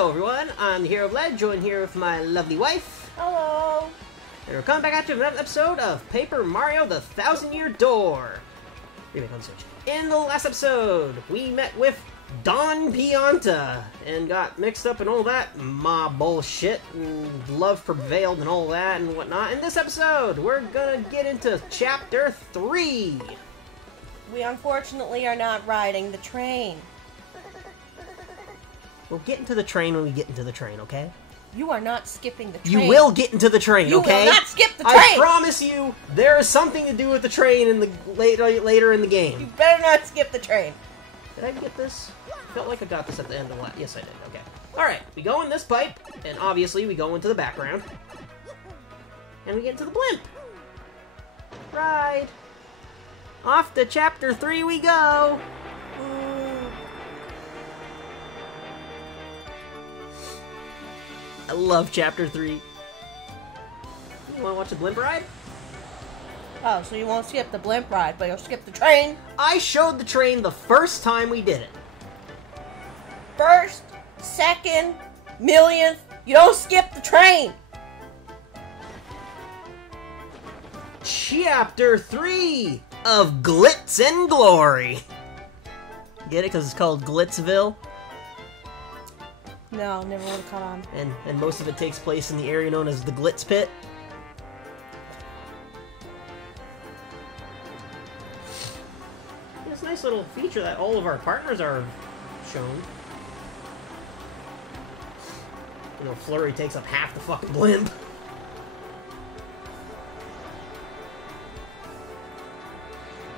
Hello everyone, I'm the Herooflead, joined here with my lovely wife. Hello! And we're coming back at you with another episode of Paper Mario the Thousand-Year Door. Remake on Switch. In the last episode, we met with Don Pianta and got mixed up in all that mob bullshit, and love prevailed and all that and whatnot. In this episode, we're gonna get into Chapter 3. We unfortunately are not riding the train. We'll get into the train when we get into the train, okay? You are not skipping the train. You will get into the train, okay? You will not skip the train! I promise you, there is something to do with the train in the later in the game. You better not skip the train. Did I get this? I felt like I got this at the end of the last. Yes, I did. Okay. Alright, we go in this pipe, and obviously we go into the background. And we get into the blimp. Ride. Off to Chapter 3 we go. I love Chapter 3. You wanna watch the blimp ride? Oh, so you won't skip the blimp ride, but you'll skip the train? I showed the train the first time we did it. First, second, millionth, you don't skip the train! Chapter 3 of Glitz and Glory. Get it? Because it's called Glitzville? No, never would have caught on. And most of it takes place in the area known as the Glitz Pit. It's a nice little feature that all of our partners are shown. You know, Flurry takes up half the fucking blimp.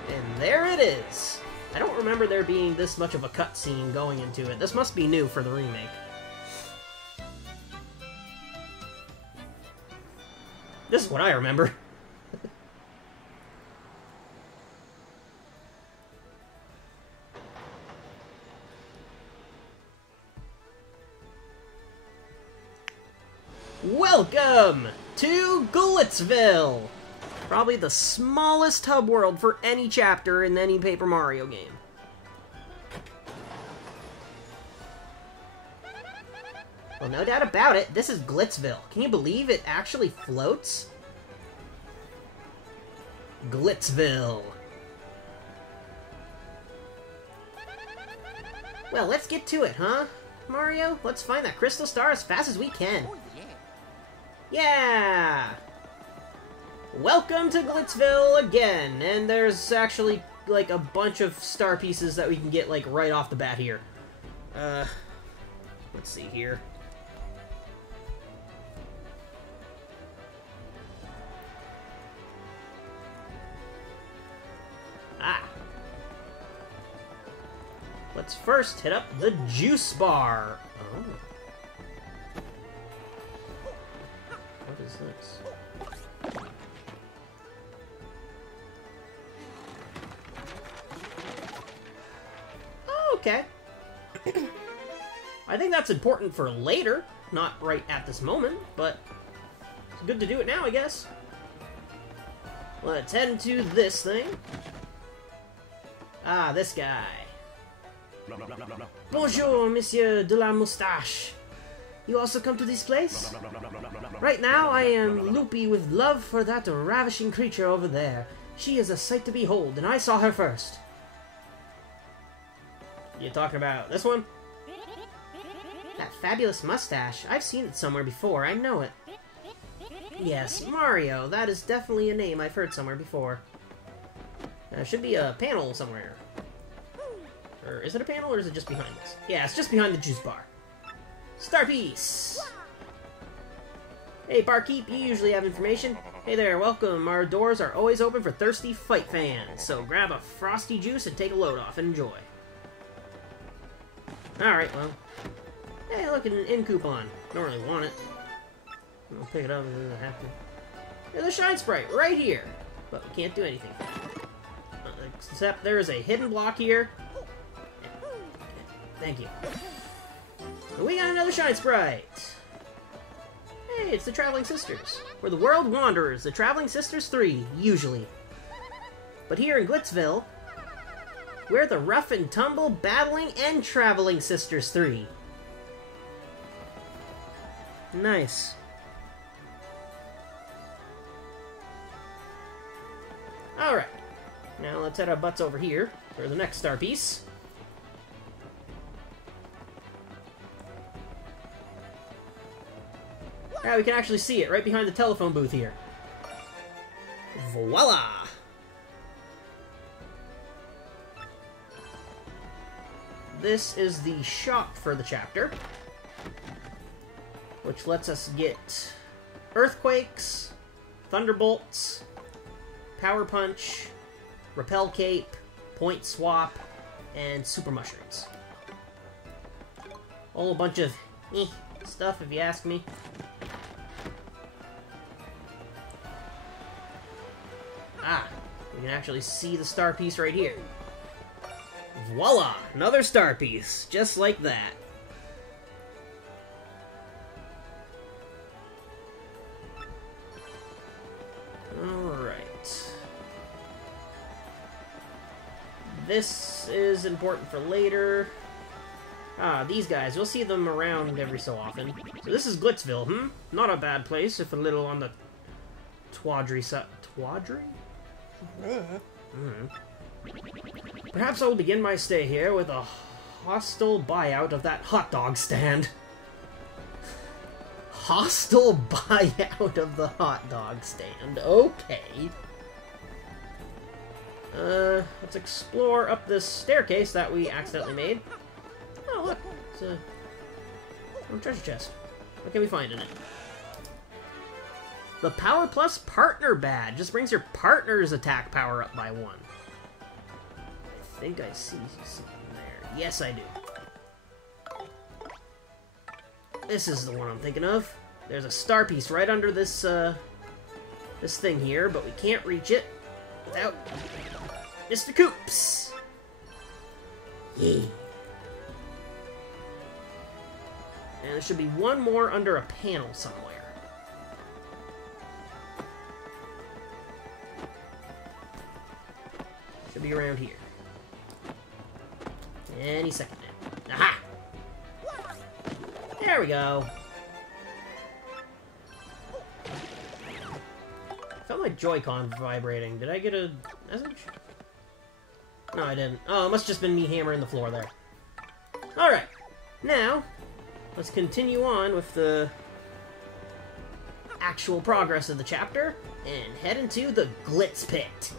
And there it is. I don't remember there being this much of a cutscene going into it. This must be new for the remake. This is what I remember. Welcome to Glitzville! Probably the smallest hub world for any chapter in any Paper Mario game. Well, no doubt about it, this is Glitzville. Can you believe it actually floats? Glitzville. Well, let's get to it, huh? Mario, let's find that crystal star as fast as we can. Oh, yeah! Yeah! Welcome to Glitzville again, and there's actually, like, a bunch of star pieces that we can get, like, right off the bat here. Let's see here. Let's first hit up the juice bar. Oh. What is this? Oh, okay. I think that's important for later, not right at this moment, but it's good to do it now, I guess. Let's head into this thing. Ah, this guy. Bonjour, Monsieur de la Moustache. You also come to this place? Right now, I am loopy with love for that ravishing creature over there. She is a sight to behold, and I saw her first. You talking about this one? That fabulous mustache. I've seen it somewhere before. I know it. Yes, Mario. That is definitely a name I've heard somewhere before. There should be a panel somewhere. Or is it a panel, or is it just behind us? Yeah, it's just behind the juice bar. Star piece! Hey, barkeep, you usually have information. Hey there, welcome. Our doors are always open for thirsty fight fans, so grab a frosty juice and take a load off and enjoy. Alright, well. Hey, look, an in coupon. Don't really want it. I'll pick it up if I have to. There's a shine sprite right here, but we can't do anything. Except there is a hidden block here. Thank you. And we got another shine sprite. Hey, it's the Traveling Sisters. We're the World Wanderers, the Traveling Sisters 3, usually. But here in Glitzville, we're the rough and tumble, battling, and traveling Sisters 3. Nice. Alright. Now let's head our butts over here for the next star piece. Now we can actually see it right behind the telephone booth here. Voila! This is the shop for the chapter, which lets us get earthquakes, thunderbolts, power punch, repel cape, point swap, and super mushrooms. All a bunch of stuff, if you ask me. Ah, we can actually see the star piece right here. Voila! Another star piece, just like that. Alright. This is important for later. Ah, these guys. You'll see them around every so often. So this is Glitzville, Not a bad place, if a little on the tawdry side. Tawdry? Perhaps I will begin my stay here with a hostile buyout of that hot dog stand. Hostile buyout of the hot dog stand. Okay. Let's explore up this staircase that we accidentally made. Oh, look. It's a treasure chest. What can we find in it? The Power Plus Partner Badge. Just brings your partner's attack power up by 1. I think I see something there. Yes, I do. This is the one I'm thinking of. There's a star piece right under this, this thing here, but we can't reach it without Mr. Coops. Yeah. And there should be one more under a panel somewhere. Should be around here. Any second now. Aha! There we go. I felt my Joy-Con vibrating. Did I get a message? No, I didn't. Oh, it must have just been me hammering the floor there. Alright. Now, let's continue on with the actual progress of the chapter and head into the Glitz Pit.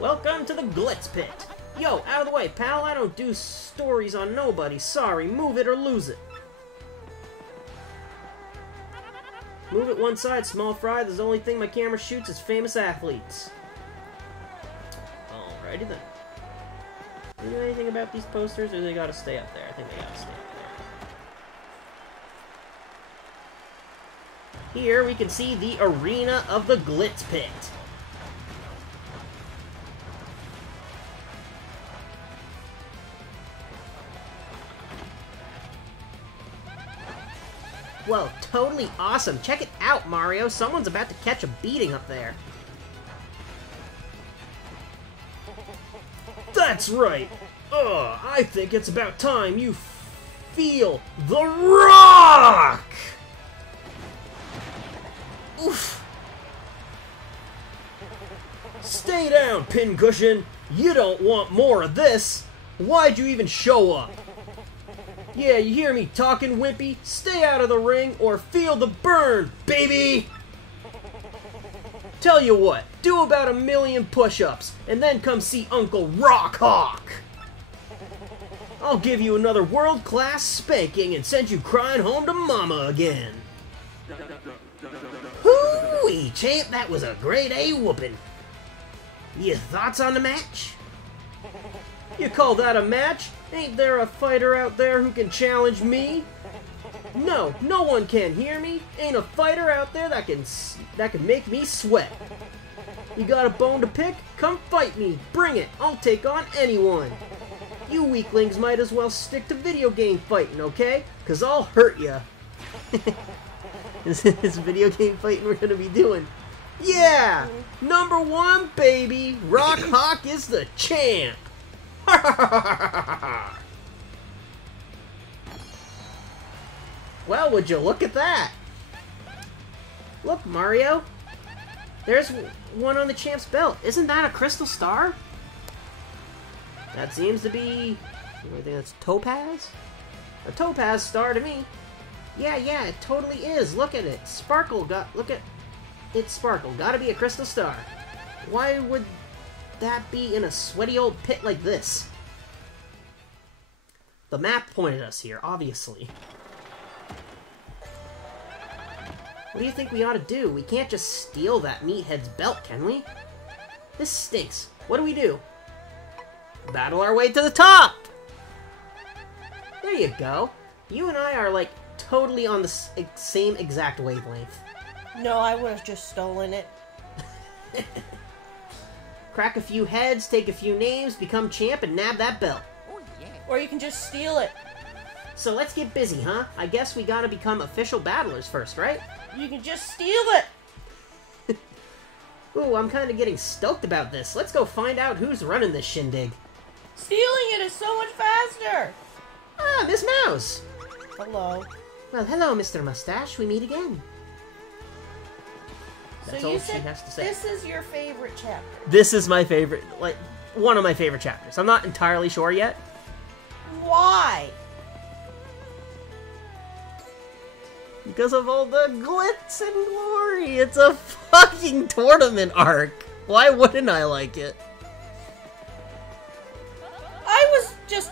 Welcome to the Glitz Pit. Yo, out of the way, pal. I don't do stories on nobody. Sorry, move it or lose it. Move it one side, small fry. The only thing my camera shoots is famous athletes. Alrighty then. Do you know anything about these posters, or they gotta stay up there? I think they gotta stay up there. Here we can see the arena of the Glitz Pit. Whoa, totally awesome. Check it out, Mario. Someone's about to catch a beating up there. That's right. I think it's about time you feel the rock! Oof. Stay down, Pincushion. You don't want more of this. Why'd you even show up? Yeah, you hear me talking, Wimpy? Stay out of the ring or feel the burn, baby! Tell you what, do about 1,000,000 push-ups, and then come see Uncle Rockhawk! I'll give you another world-class spanking and send you crying home to Mama again! Hoo-wee, champ, that was a grade A whooping! Your thoughts on the match? You call that a match? Ain't there a fighter out there who can challenge me? No, no one can hear me. Ain't a fighter out there that can make me sweat. You got a bone to pick? Come fight me. Bring it. I'll take on anyone. You weaklings might as well stick to video game fighting, okay? 'Cause I'll hurt ya. Is this video game fighting we're gonna be doing? Yeah! #1, baby! Rock Hawk is the champ! Well, would you look at that? Look, Mario. There's one on the champ's belt. Isn't that a crystal star? That seems to be... I think that's topaz? A topaz star to me. Yeah, it totally is. Look at it. Look at it sparkle. Gotta be a crystal star. Why would that be in a sweaty old pit like this? The map pointed us here, obviously. What do you think we ought to do? We can't just steal that meathead's belt, can we? This stinks. What do we do? Battle our way to the top! There you go. You and I are, like, totally on the same exact wavelength. No, I would have just stolen it. Crack a few heads, take a few names, become champ, and nab that belt. Oh, yeah. Or you can just steal it. So let's get busy, huh? I guess we gotta become official battlers first, right? You can just steal it! Ooh, I'm kinda getting stoked about this. Let's go find out who's running this shindig. Stealing it is so much faster! Ah, Miss Mouse! Hello. Well, hello, Mr. Mustache. We meet again. That's all she has to say. This is your favorite chapter. This is my favorite, like, one of my favorite chapters. I'm not entirely sure yet. Why? Because of all the glitz and glory. It's a fucking tournament arc. Why wouldn't I like it? I was just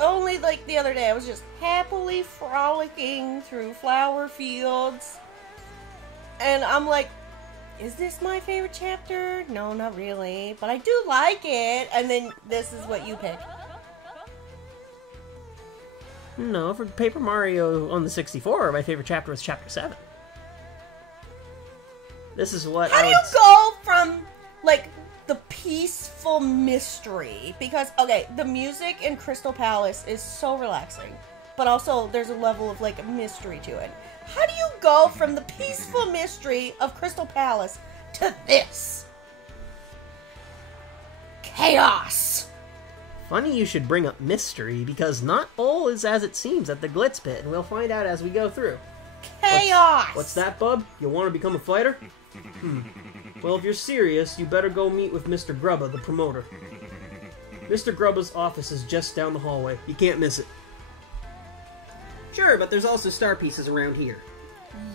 only like the other day. I was just happily frolicking through flower fields, and I'm like, is this my favorite chapter? No, not really, but I do like it. And then this is what you pick. No, for Paper Mario on the 64, my favorite chapter was Chapter 7. This is what How do you go from, like, the peaceful mystery? Because, okay, the music in Crystal Palace is so relaxing, but also there's a level of, like, mystery to it. How do you go from the peaceful mystery of Crystal Palace to this? Chaos! Funny you should bring up mystery, because not all is as it seems at the Glitz Pit, and we'll find out as we go through. Chaos! What's that, bub? You want to become a fighter? Well, if you're serious, you better go meet with Mr. Grubba, the promoter. Mr. Grubba's office is just down the hallway. You can't miss it. Sure, but there's also star pieces around here.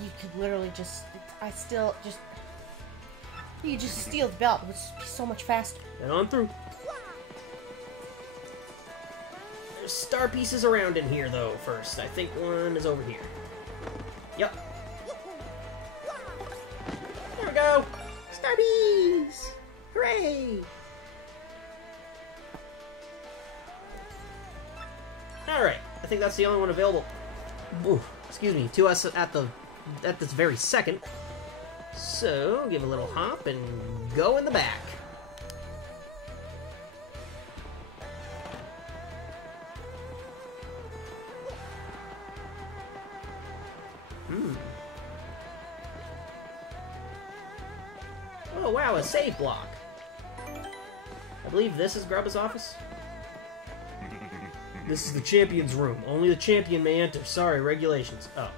You could literally just... You could just steal the belt. It would just be so much faster. Head on through. There's star pieces around in here, though, first. I think one is over here. Yep. There we go! Star bees! Hooray! Alright, I think that's the only one available. Ooh, excuse me, to us at this very second. So, give a little hop and go in the back. Oh wow, a save block. I believe this is Grubba's office. This is the champion's room. Only the champion may enter. Sorry, regulations. Oh.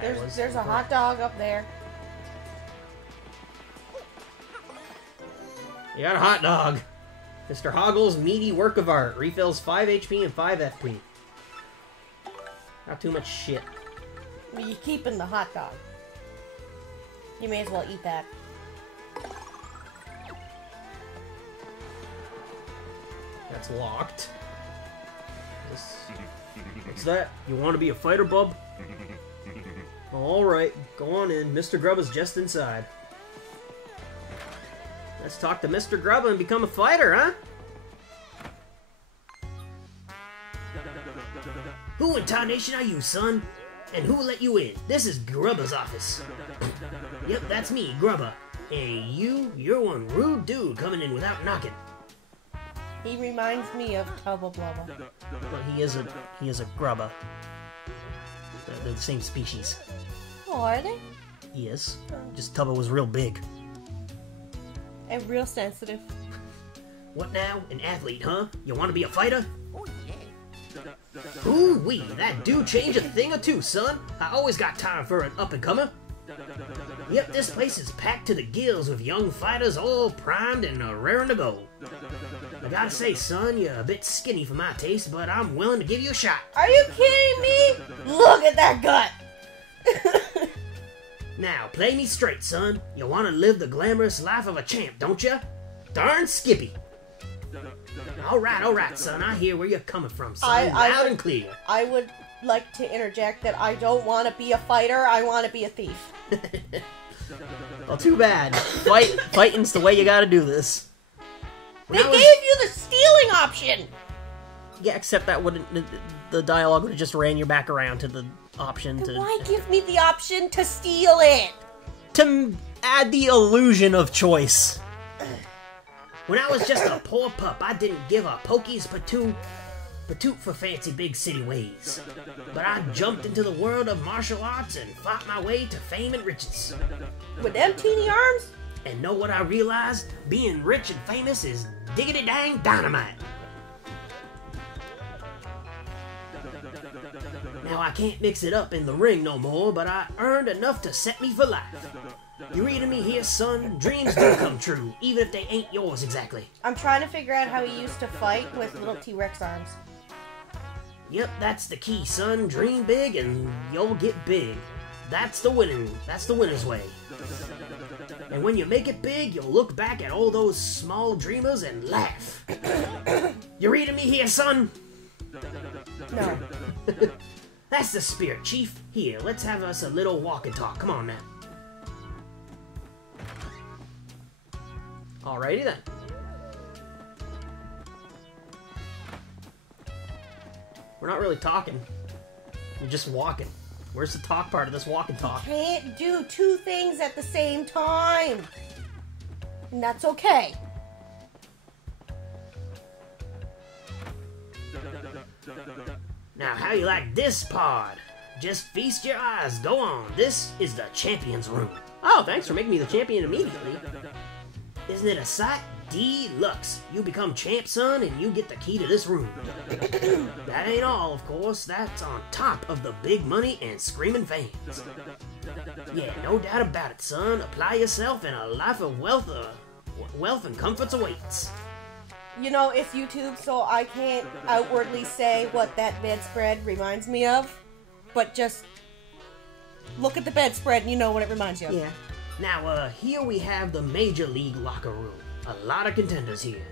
There's a hot dog up there. You got a hot dog. Mr. Hoggle's meaty work of art. Refills 5 HP and 5 FP. Not too much shit. Well, you're keeping the hot dog. You may as well eat that. That's locked. What's that? You want to be a fighter, bub? Alright, go on in. Mr. Grubba's just inside. Let's talk to Mr. Grubba and become a fighter, huh? Who in tarnation are you, son? And who let you in? This is Grubba's office. Yep, that's me, Grubba. Hey, you're one rude dude coming in without knocking. He reminds me of Tubba Blubba. Well, he is a Grubba. They're the same species. Oh, are they? Yes. Just Tubba was real big. And real sensitive. What now? An athlete, huh? You want to be a fighter? Ooh-wee, that do change a thing or two, son. I always got time for an up-and-comer. Yep, this place is packed to the gills with young fighters all primed and raring to go. I gotta say, son, you're a bit skinny for my taste, but I'm willing to give you a shot. Are you kidding me? Look at that gut! Now, play me straight, son. You want to live the glamorous life of a champ, don't you? Darn skippy. All right, son. I hear where you're coming from, son. Loud and clear. I would like to interject that I don't want to be a fighter. I want to be a thief. Well, too bad. Fighting's the way you gotta do this. They gave you the stealing option! Yeah, except that wouldn't... The dialogue would have just ran you back around to the option to... Why give me the option to steal it? To add the illusion of choice. When I was just a poor pup, I didn't give a pokey's patoot for fancy big city ways. But I jumped into the world of martial arts and fought my way to fame and riches. With them teeny arms? And know what I realized? Being rich and famous is diggity dang dynamite. Now I can't mix it up in the ring no more, but I earned enough to set me for life. You reading me here, son? Dreams do come true, even if they ain't yours exactly. I'm trying to figure out how he used to fight with little T-Rex arms. Yep, that's the key, son. Dream big and you'll get big. That's the winner's way. And when you make it big, you'll look back at all those small dreamers and laugh. You reading me here, son? No. That's the spirit, Chief. Here, let's have us a little walk and talk. Come on now. Alrighty then. We're not really talking. You're just walking. Where's the talk part of this walk and talk? Can't do two things at the same time. And that's okay. Now, how you like this pod? Just feast your eyes. Go on. This is the champion's room. Oh, thanks for making me the champion immediately. Isn't it a sight? Deluxe. You become champ, son, and you get the key to this room. That ain't all, of course. That's on top of the big money and screaming fans. Yeah, no doubt about it, son. Apply yourself and a life of wealth and comforts awaits. You know, it's YouTube, so I can't outwardly say what that bedspread reminds me of. But just look at the bedspread and you know what it reminds you of. Yeah. Now, here we have the Major League locker room. A lot of contenders here.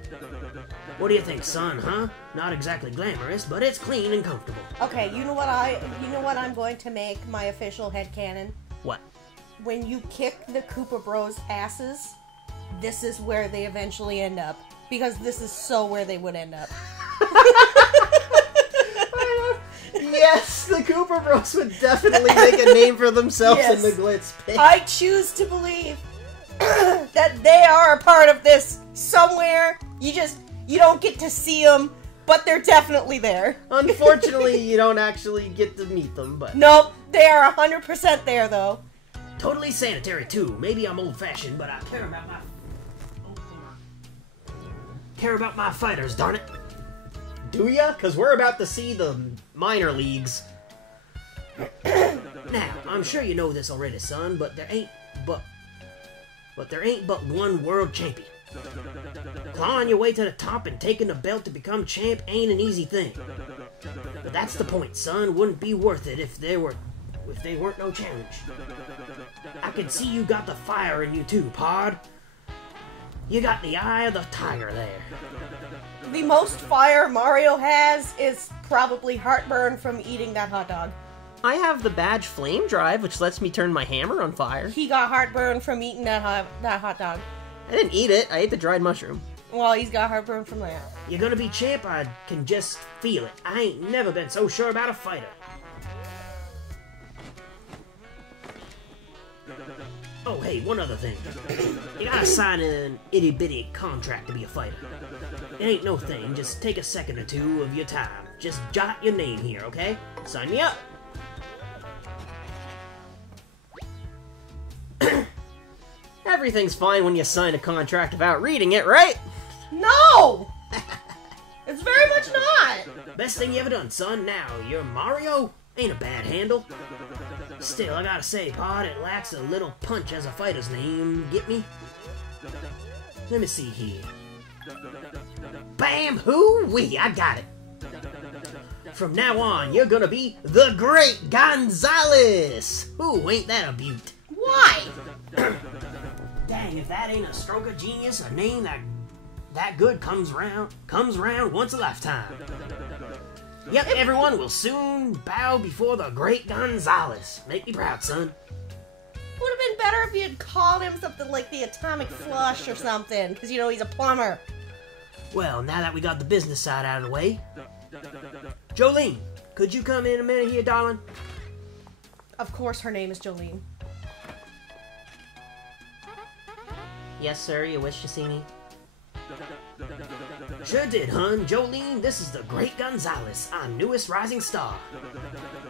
What do you think, son, huh? Not exactly glamorous, but it's clean and comfortable. Okay, you know what I'm going to make my official headcanon? What? When you kick the Koopa Bros' asses, this is where they eventually end up. Because this is so where they would end up. Yes, the Koopa Bros would definitely make a name for themselves in the Glitz pit. I choose to believe that they are a part of this somewhere. You don't get to see them, but they're definitely there. Unfortunately, you don't actually get to meet them, but... Nope, they are 100% there, though. Totally sanitary, too. Maybe I'm old-fashioned, but I care about my fighters, darn it. Do ya? Because we're about to see the minor leagues. Now, I'm sure you know this already, son, but there ain't but one world champion. Clawing your way to the top and taking the belt to become champ ain't an easy thing. But that's the point, son. Wouldn't be worth it if they weren't no challenge. I can see you got the fire in you too, Pod. You got the eye of the tiger there. The most fire Mario has is probably heartburn from eating that hot dog. I have the badge Flame Drive, which lets me turn my hammer on fire. He got heartburn from eating that hot dog. I didn't eat it. I ate the dried mushroom. Well, he's got heartburn from that. You're gonna be champ, I can just feel it. I ain't never been so sure about a fighter. Oh, hey, one other thing. You gotta sign an itty-bitty contract to be a fighter. It ain't no thing, just take a second or two of your time. Just jot your name here, okay? Sign me up! Everything's fine when you sign a contract without reading it, right? No! It's very much not! Best thing you ever done, son. Now, your Mario ain't a bad handle. Still, I gotta say, Pod, it lacks a little punch as a fighter's name. Get me? Let me see here. Bam! Hoo-wee! I got it. From now on, you're gonna be the Great Gonzalez! Ooh, ain't that a beaut? Why? Dang, if that ain't a stroke of genius, a name that good comes round once a lifetime. Yep, everyone will soon bow before the Great Gonzalez. Make me proud, son. Would have been better if you had called him something like the Atomic Flush or something, because you know he's a plumber. Well, now that we got the business side out of the way, Jolene, could you come in a minute here, darling? Of course her name is Jolene. Yes, sir, you wish to see me? Sure did, hun. Jolene, this is the Great Gonzalez, our newest rising star.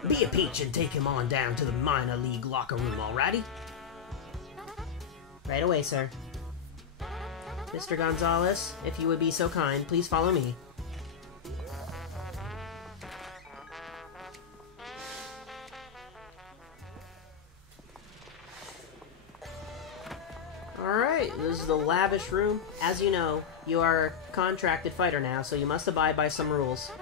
Be a peach and take him on down to the minor league locker room, alrighty? Right away, sir. Mr. Gonzalez, if you would be so kind, please follow me. Alright, this is the lavish room. As you know, you are a contracted fighter now, so you must abide by some rules.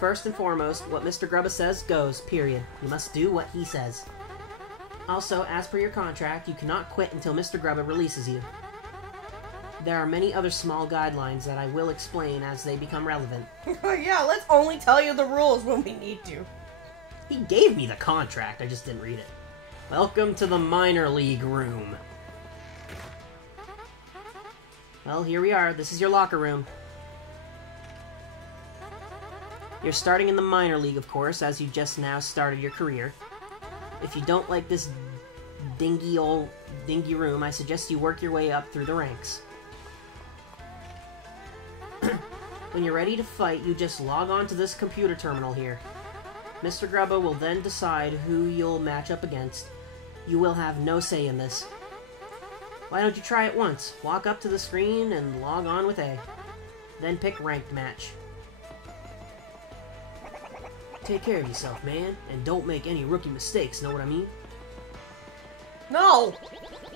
First and foremost, what Mr. Grubba says goes, period. You must do what he says. Also, as per your contract, you cannot quit until Mr. Grubba releases you. There are many other small guidelines that I will explain as they become relevant. Yeah, let's only tell you the rules when we need to. He gave me the contract, I just didn't read it. Welcome to the minor league room. Well, here we are. This is your locker room. You're starting in the minor league, of course, as you just now started your career. If you don't like this dingy room, I suggest you work your way up through the ranks. When you're ready to fight, you just log on to this computer terminal here. Mr. Grubba will then decide who you'll match up against. You will have no say in this. Why don't you try it once? Walk up to the screen and log on with A. Then pick ranked match. Take care of yourself, man, and don't make any rookie mistakes, know what I mean? No!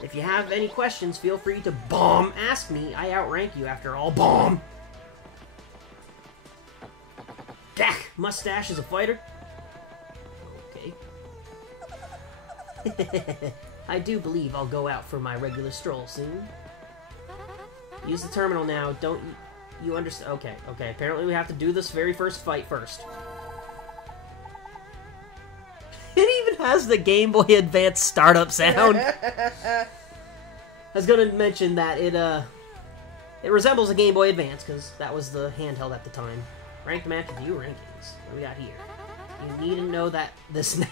If you have any questions, feel free to ask me. I outrank you after all, Dak, Mustache is a fighter? Okay. I do believe I'll go out for my regular stroll soon. Use the terminal now, don't you understand? Okay, apparently we have to do this very first fight first. It even has the Game Boy Advance startup sound. I was gonna mention that it resembles a Game Boy Advance, because that was the handheld at the time. Ranked match view rankings. What do we got here? You need to know that this now.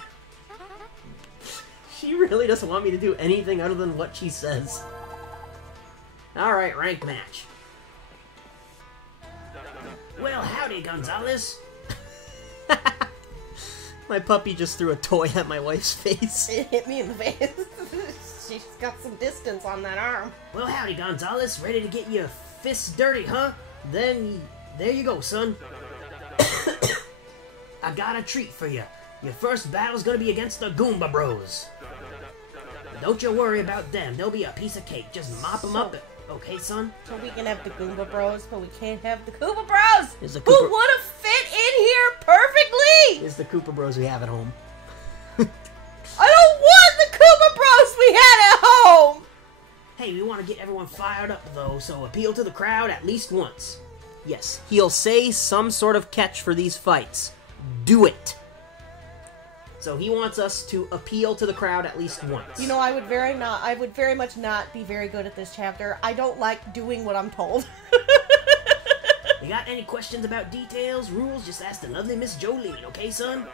She really doesn't want me to do anything other than what she says. Alright, ranked match. Well, howdy, Gonzalez. My puppy just threw a toy at my wife's face. It hit me in the face. She's got some distance on that arm. Well, howdy, Gonzalez. Ready to get your fists dirty, huh? Then, there you go, son. I got a treat for you. Your first battle's gonna be against the Goomba Bros. Don't you worry about them. They'll be a piece of cake. Just mop them up. Okay, son? So we can have the Goomba Bros, but we can't have the Koopa Bros! Is the Who would have fit in here perfectly! Is the Koopa Bros we have at home. I don't want the Koopa Bros we had at home! Hey, we want to get everyone fired up, though, so appeal to the crowd at least once. Yes, he'll say some sort of catch for these fights. Do it! So he wants us to appeal to the crowd at least once. You know, I would very much not be very good at this chapter. I don't like doing what I'm told. You got any questions about details, rules? Just ask the lovely Miss Jolene, okay, son?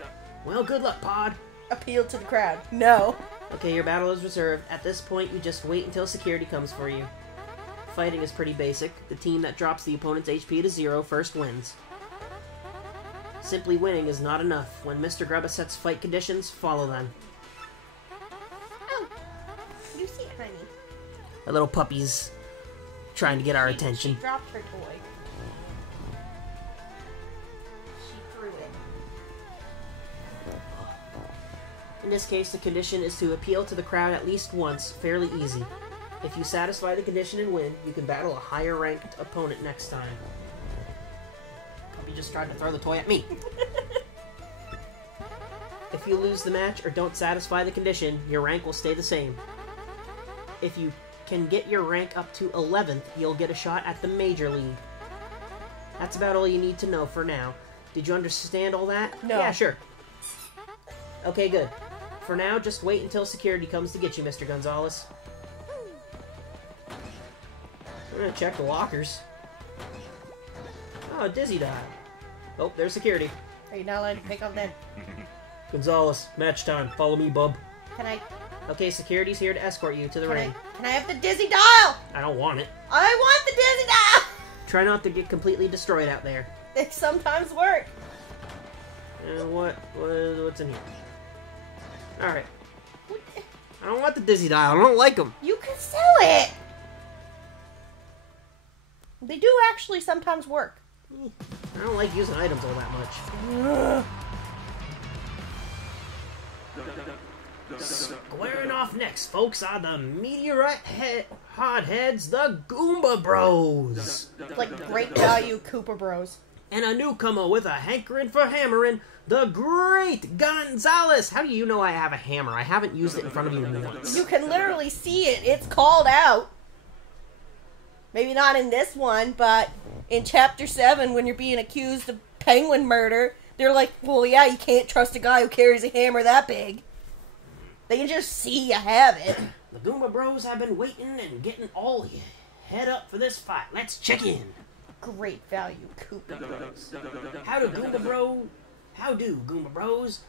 Well, good luck, Pod. Appeal to the crowd. No. Okay, your battle is reserved. At this point, you just wait until security comes for you. Fighting is pretty basic. The team that drops the opponent's HP to 0 first wins. Simply winning is not enough. When Mr. Grubba sets fight conditions, follow them. Oh, you see, honey. Our little puppy's trying to get our attention. She dropped her toy. She threw it. In this case, the condition is to appeal to the crowd at least once, fairly easy. If you satisfy the condition and win, you can battle a higher ranked opponent next time. Puppy just tried to throw the toy at me. If you lose the match or don't satisfy the condition, your rank will stay the same. If you can get your rank up to 11th, you'll get a shot at the Major League. That's about all you need to know for now. Did you understand all that? No. Yeah, sure. Okay, good. For now, just wait until security comes to get you, Mr. Gonzalez. I'm gonna check the lockers. Oh, dizzy dial. Oh, there's security. Are you not allowed to pick up that? Gonzalez, match time. Follow me, bub. Can I? Okay, security's here to escort you to the ring. Can I have the dizzy dial? I don't want it. I want the dizzy dial! Try not to get completely destroyed out there. They sometimes work. What's in here? Alright. I don't want the dizzy dial. I don't like them. You can sell it! They do actually sometimes work. I don't like using items all that much. Squaring off next, folks, are the meteorite hotheads, the Goomba Bros. Like great value Cooper Bros. And a newcomer with a hankering for hammering, the great Gonzalez. How do you know I have a hammer? I haven't used it in front of you once. You can literally see it. It's called out. Maybe not in this one, but in Chapter 7, when you're being accused of penguin murder, they're like, well, yeah, you can't trust a guy who carries a hammer that big. They can just see you have it. The Goomba Bros have been waiting and getting all head up for this fight. Let's check in. Great value Cooper Bros. How do Goomba Bros?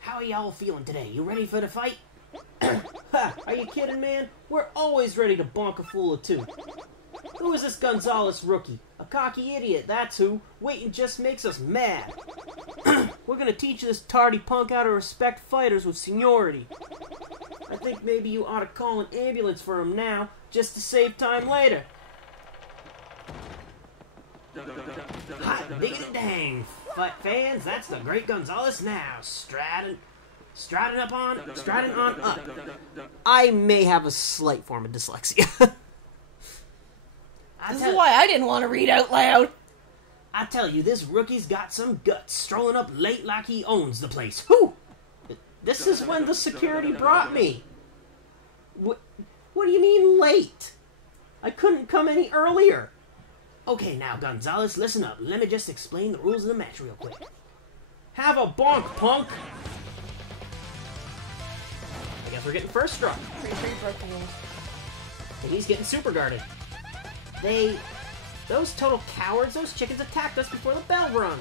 How are y'all feeling today? You ready for the fight? Ha! Are you kidding, man? We're always ready to bonk a fool or two. Who is this Gonzalez rookie? A cocky idiot, that's who. Waiting just makes us mad. We're gonna teach this tardy punk how to respect fighters with seniority. I think maybe you ought to call an ambulance for him now, just to save time later. Hot diggity dang, fans, that's the great Gonzalez now, striding on up. I may have a slight form of dyslexia. This is why I didn't want to read out loud. I tell you, this rookie's got some guts, strolling up late like he owns the place. Whew! This is when the security brought me. What do you mean late? I couldn't come any earlier. Okay, now, Gonzalez, listen up. Let me just explain the rules of the match real quick. Have a bonk, punk! I guess we're getting first struck. Pretty sure you broke the rules. And he's getting super guarded. Those total cowards, those chickens attacked us before the bell rung.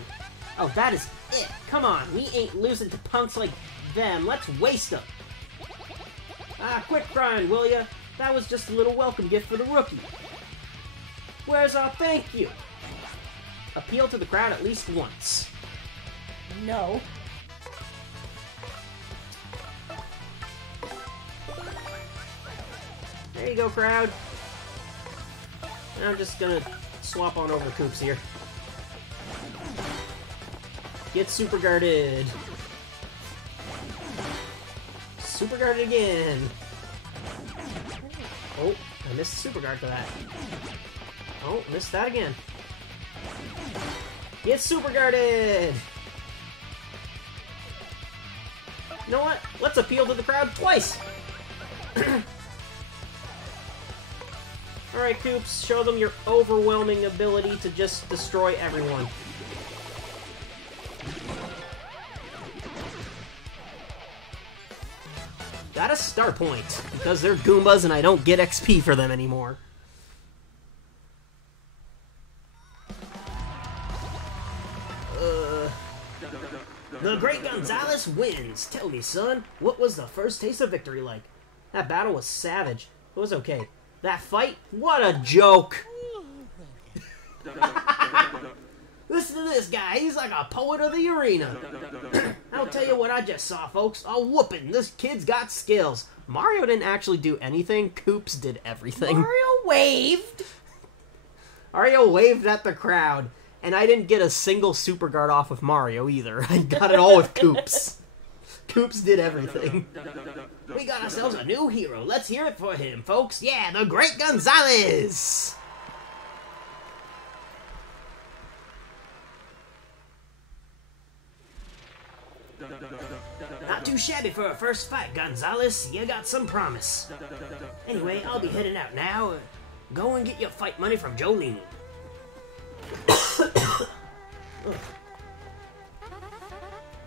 Oh, that is it. Come on, we ain't losing to punks like them. Let's waste them. Quit crying, will ya? That was just a little welcome gift for the rookie. Where's our thank you? Appeal to the crowd at least once. No. There you go, crowd. I'm just gonna swap on over Coops here. Get super guarded. Super guarded again. Oh, I missed the super guard for that. Oh, missed that again. Get super guarded! You know what? Let's appeal to the crowd twice! Alright, Coops, show them your overwhelming ability to just destroy everyone. Got a star point, because they're Goombas and I don't get XP for them anymore. The Great Gonzalez wins! Tell me, son, what was the first taste of victory like? That battle was savage. It was okay. That fight? What a joke! Listen to this guy, he's like a poet of the arena. I'll tell you what I just saw, folks. A whooping. This kid's got skills. Mario didn't actually do anything. Koops did everything. Mario waved. Mario waved at the crowd, and I didn't get a single super guard off with Mario either. I got it all with Koops. Koops did everything. We got ourselves a new hero. Let's hear it for him, folks. Yeah, the Great Gonzalez! Not too shabby for a first fight, Gonzalez. You got some promise. Anyway, I'll be heading out now. Go and get your fight money from Jolene.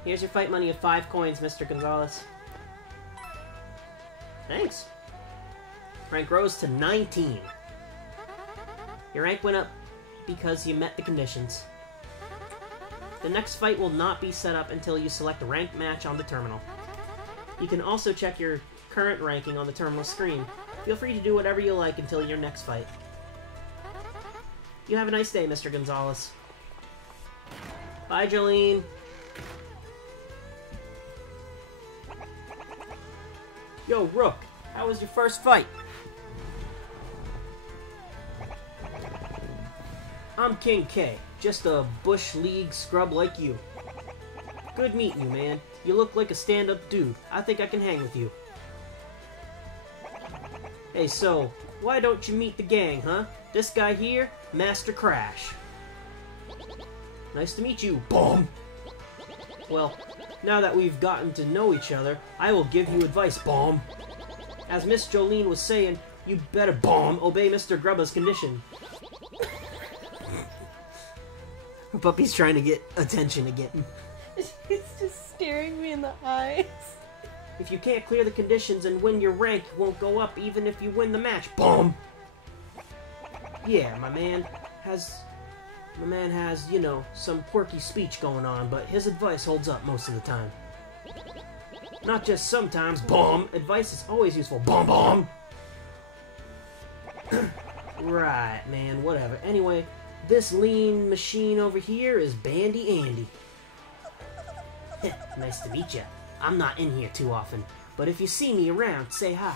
Here's your fight money of 5 coins, Mr. Gonzalez. Thanks. Rank rose to 19. Your rank went up because you met the conditions. The next fight will not be set up until you select a ranked match on the terminal. You can also check your current ranking on the terminal screen. Feel free to do whatever you like until your next fight. You have a nice day, Mr. Gonzalez. Bye, Jolene. Yo, Rook, how was your first fight? I'm King K, just a Bush League scrub like you. Good meeting you, man. You look like a stand-up dude. I think I can hang with you. Hey, so, why don't you meet the gang, huh? This guy here, Master Crash. Nice to meet you, Bomb! Well, now that we've gotten to know each other, I will give you advice, Bomb. As Miss Jolene was saying, you better, Bomb, obey Mr. Grubba's condition. Puppy's trying to get attention again. He's just staring me in the eyes. If you can't clear the conditions and win your rank, you won't go up even if you win the match. Bomb! Yeah, my man has, you know, some quirky speech going on, but his advice holds up most of the time. Not just sometimes, Bomb! Advice is always useful. Bomb, bomb! Right, man, whatever. Anyway, this lean machine over here is Bandy Andy. Nice to meet ya. I'm not in here too often, but if you see me around, say hi.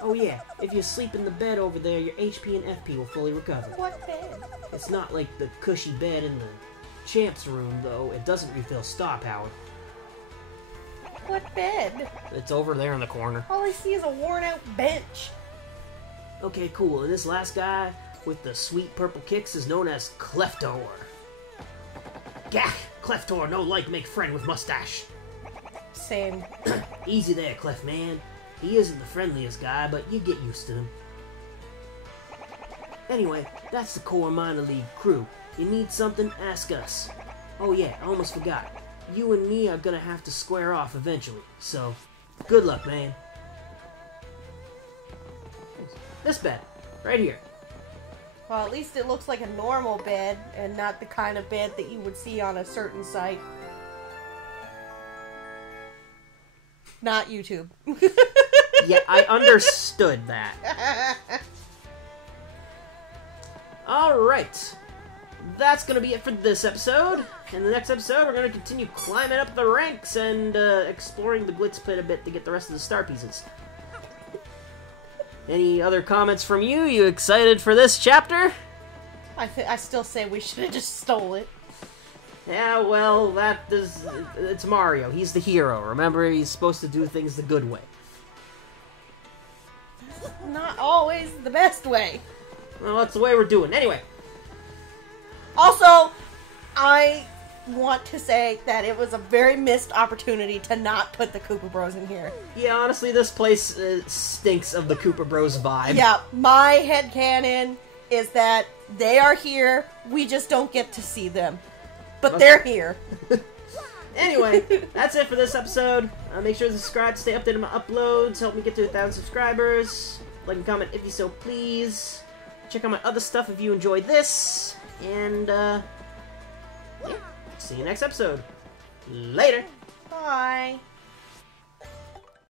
Oh yeah, if you sleep in the bed over there, your HP and FP will fully recover. What bed? It's not like the cushy bed in the champ's room, though. It doesn't refill star power. What bed? It's over there in the corner. All I see is a worn-out bench. Okay, cool. And this last guy with the sweet purple kicks is known as Cleftor. Gah! Cleftor no like make friend with mustache. Same. Easy there, Clef man. He isn't the friendliest guy, but you get used to him. Anyway, that's the core minor league crew. You need something, ask us. Oh yeah, I almost forgot. You and me are gonna have to square off eventually, so good luck, man. This bed, right here. Well, at least it looks like a normal bed, and not the kind of bed that you would see on a certain site. Not YouTube. Yeah, I understood that. Alright. That's gonna be it for this episode. In the next episode, we're gonna continue climbing up the ranks and exploring the Glitz Pit a bit to get the rest of the star pieces. Any other comments from you? You excited for this chapter? I still say we should have just stole it. Yeah, well, it's Mario. He's the hero. Remember, he's supposed to do things the good way. Not always the best way. Well, that's the way we're doing. Anyway. Also, I want to say that it was a very missed opportunity to not put the Koopa Bros in here. Yeah, honestly, this place stinks of the Koopa Bros vibe. Yeah, my headcanon is that they are here, we just don't get to see them. But they're here. Anyway, that's it for this episode. Make sure to subscribe to stay updated on my uploads. Help me get to 1,000 subscribers. Like and comment if you so please. Check out my other stuff if you enjoyed this. And, yeah. See you next episode. Later. Bye.